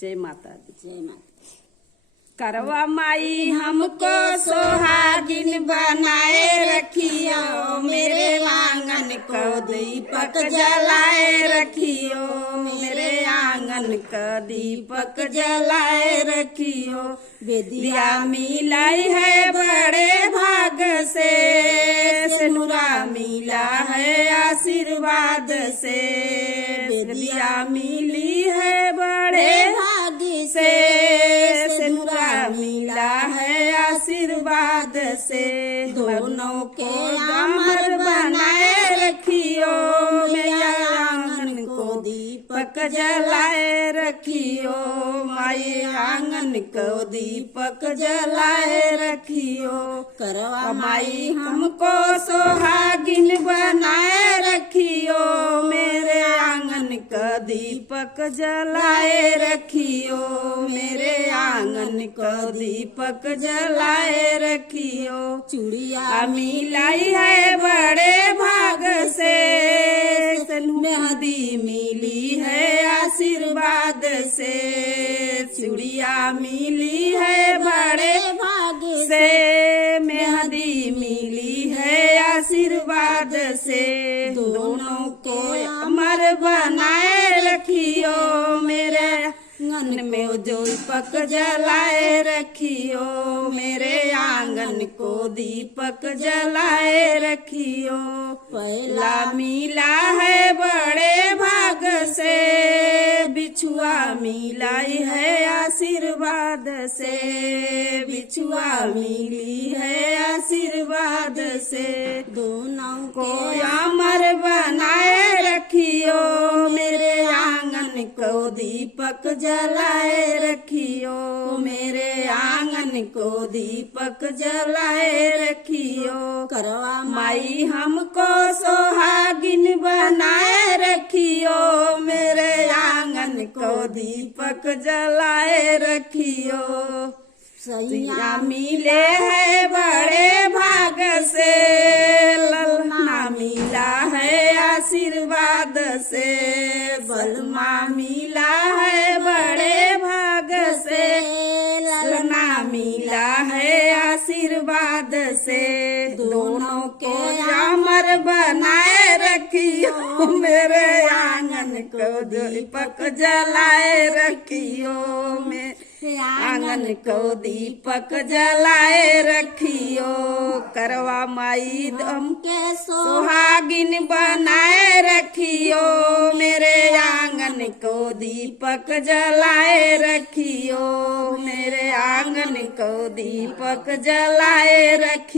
जय माता दी। जय माता। करवा माई हमको सोहागिन बनाए रखियो, मेरे आंगन को दीपक जलाए रखियो, मेरे आंगन का दीपक जलाए रखियो। बेदिया मिलाई है बड़े भाग से, सिनुरा मिला है आशीर्वाद से। बेदिया मिली है बड़े भाग से, सिनुरा मिला है आशीर्वाद से। दोनों के अमर बनाए रखियो, मेरे आंगन को दीपक जलाए रखियो, माई आंगन को दीपक जलाए रखियो। करवा माई हमको सोहागिन बनाए रखियो, मेरे आंगन का दीपक जलाए रखियो, मेरे आंगन का दीपक जलाए रखियो। चूड़िया मिलाई है बड़े भाग से, मेहंदी मिली है आशीर्वाद से। चूड़िया मिली है बड़े भाग से, मेहंदी मिली है आशीर्वाद से। दोनों को अमर बनाए रखियो, मेरे आंगन में दीपक जलाए रखियो, मेरे आंगन को दीपक जलाए रखियो। पहला मिला है बड़े भाग से, बिछुआ मिलाई है आशीर्वाद से, बिछुआ मिली है आशीर्वाद से। दोनों को अमर बनाए रखियो, मेरे आंगन को दीपक जलाए रखियो, मेरे आंगन को दीपक जलाए रखियो। करवा माई हमको सोहागिन बनाए रखियो, मेरे आंगन को दीपक जलाए रखियो। सैया मिले है बड़े भाग से, ललना मिला है आशीर्वाद से। बलमा मिला है बड़े भाग से, ललना मिला है आशीर्वाद से। दोनों को अमर बनाए रखियो, मेरे आंगन को दीपक जलाए रखियो, मेरे आंगन को दीपक जलाए रखियो। करवा माई हमके सोहागिन बनाए रखियो, मेरे आंगन को दीपक जलाए रखियो, मेरे आंगन को दीपक जलाए रखियो।